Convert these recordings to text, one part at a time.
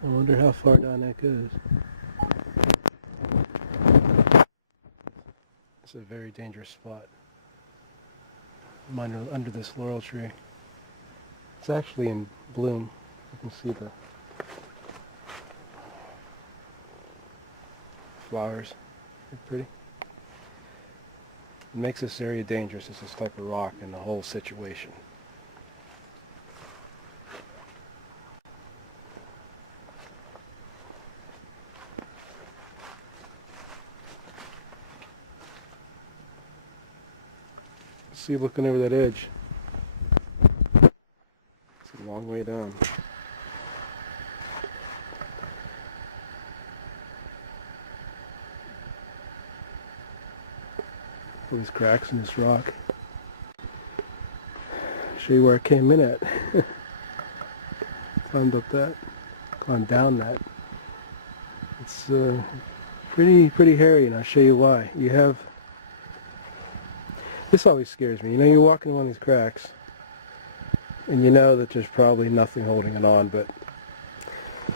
I wonder how far down that goes. It's a very dangerous spot. I'm under this laurel tree. It's actually in bloom. You can see the flowers. They're pretty. What makes this area dangerous is this type of rock and the whole situation. See, looking over that edge. It's a long way down. All these cracks in this rock. Show you where I came in at. Climbed up that, climbed down that. It's pretty hairy, and I'll show you why. You have, this always scares me. You know, you're walking along these cracks, and you know that there's probably nothing holding it on, but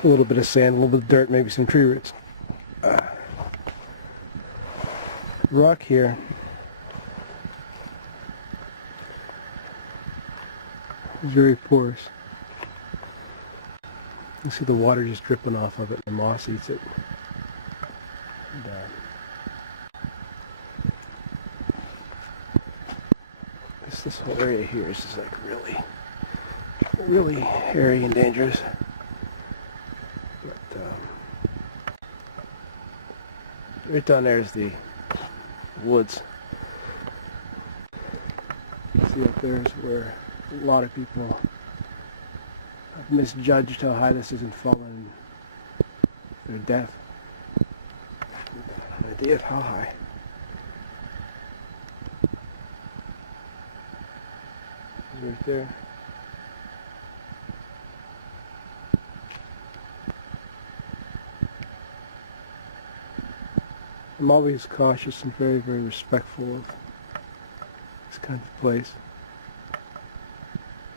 a little bit of sand, a little bit of dirt, maybe some tree roots. Rock here is very porous. You see the water just dripping off of it, and the moss eats it. And, this whole area here is just like really hairy and dangerous. But right down there is the woods. See up there is where a lot of people have misjudged how high this is and fallen. They're deaf. An idea of how high. It's right there. I'm always cautious and very respectful of this kind of place.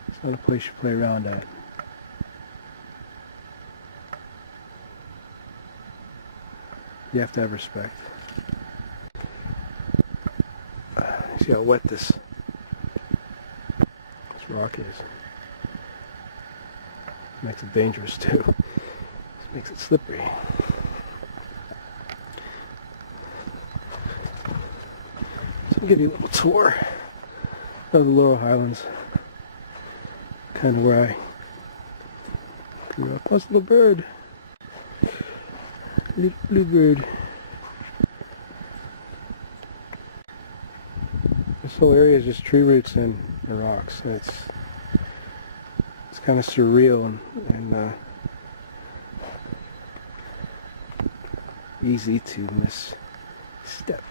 It's not a place you play around at. You have to have respect. See how wet this rock is. Makes it dangerous too. It makes it slippery. So I'll give you a little tour of the Laurel Highlands. Kind of where I grew up. Oh, it's a little bird. Little bluebird. This whole area is just tree roots and rocks. It's kind of surreal and easy to misstep.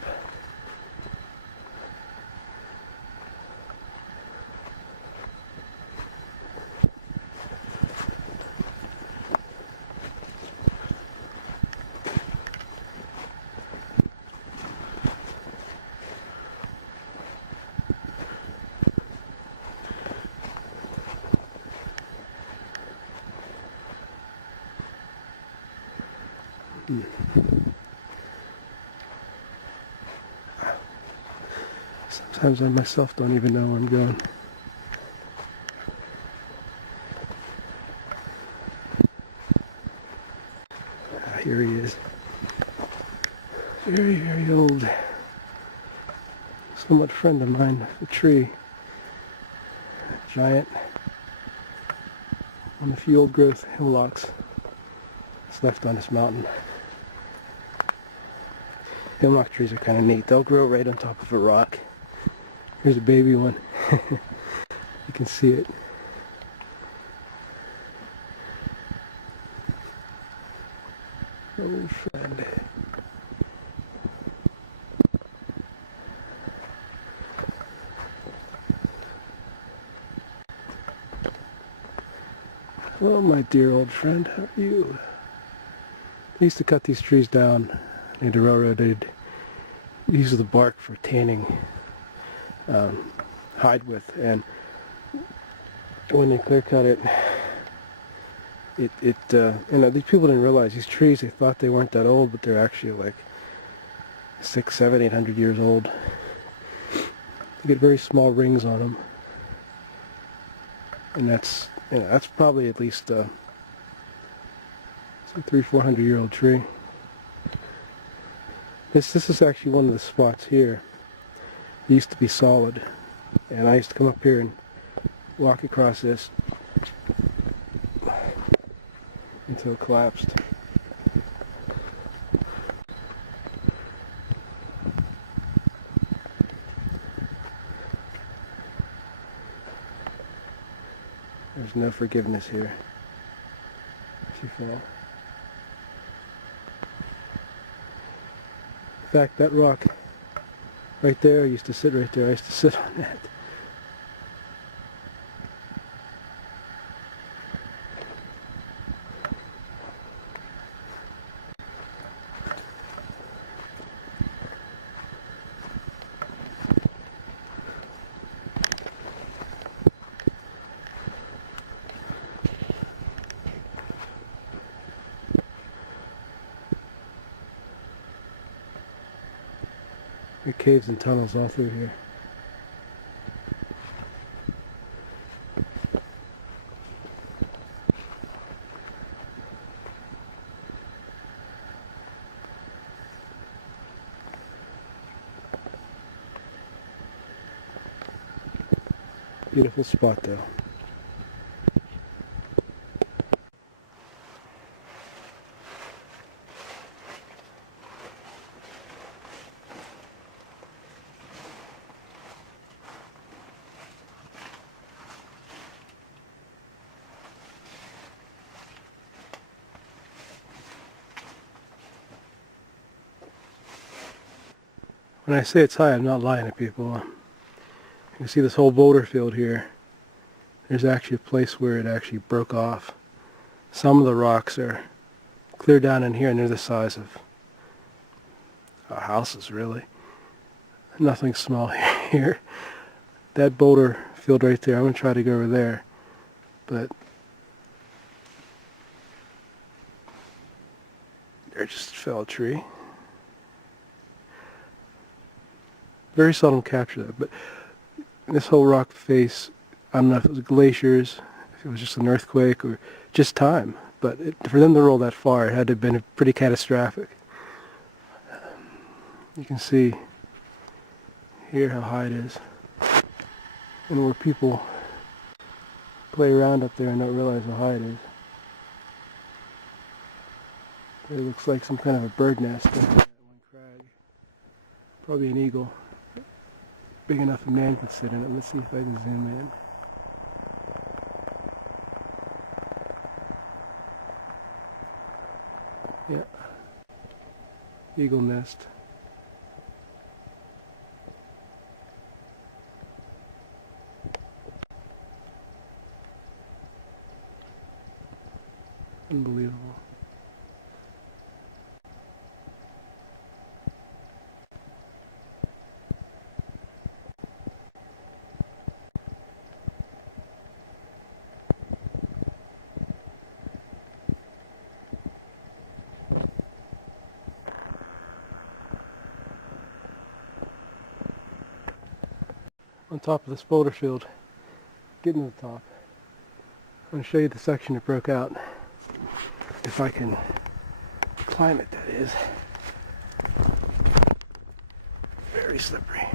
Sometimes I myself don't even know where I'm going. Here he is. Very old. Somewhat friend of mine, a tree. A giant. On a few old growth hemlocks that's left on this mountain. Hemlock trees are kind of neat. They'll grow right on top of a rock. Here's a baby one. You can see it. Old friend. Hello, my dear old friend. How are you? I used to cut these trees down near the railroad. They'd use the bark for tanning hide with, and when they clear cut it, these people didn't realize these trees, they thought they weren't that old, but they're actually like 6, 7, 800 years old. You get very small rings on them. And that's probably at least it's a 300-400-year-old tree. This is actually one of the spots here. It used to be solid, and I used to come up here and walk across this until it collapsed. There's no forgiveness here if you fall. In fact, that rock right there, I used to sit right there. I used to sit on that. There are caves and tunnels all through here. Beautiful spot though. When I say it's high, I'm not lying to people. You can see this whole boulder field here. There's actually a place where it actually broke off. Some of the rocks are clear down in here and they're the size of houses, really. Nothing small here. That boulder field right there, I'm going to try to go over there. But there just fell a tree. Very seldom capture that, but this whole rock face, I don't know if it was glaciers, if it was just an earthquake, or just time. But for them to roll that far, it had to have been pretty catastrophic. You can see here how high it is. And where people play around up there and don't realize how high it is. It looks like some kind of a bird nest. That one crag. Probably an eagle. Big enough a man could sit in it. Let's see if I can zoom in. Yeah. Eagle nest. Unbelievable. On top of this boulder field, getting to the top. I'm going to show you the section that broke out. If I can climb it, that is. Very slippery.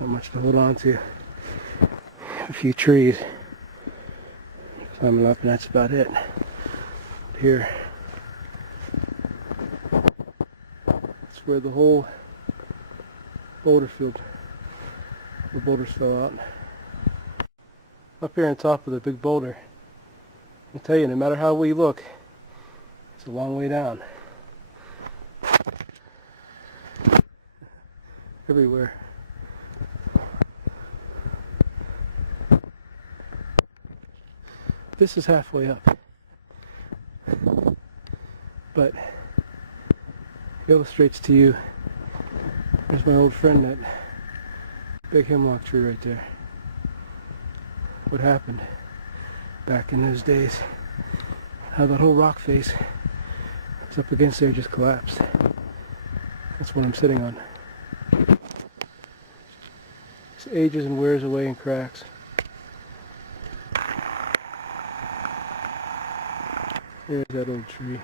Not much to hold on to. A few trees. Climbing up and that's about it. Here. That's where the whole boulder field, the boulders fell out. Up here on top of the big boulder, I tell you, no matter how we look, it's a long way down. Everywhere. This is halfway up. But it illustrates to you, there's my old friend, that big hemlock tree right there. What happened back in those days. how that whole rock face is up against there just collapsed. That's what I'm sitting on. It ages and wears away and cracks. There's that old tree.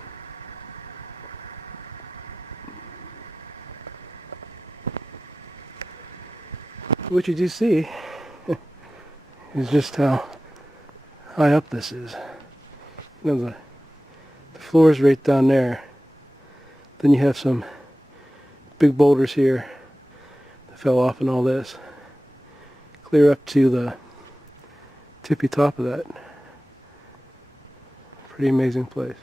What you do see is just how high up this is. You know, the floor is right down there. Then you have some big boulders here that fell off and all this. Clear up to the tippy top of that. Pretty amazing place.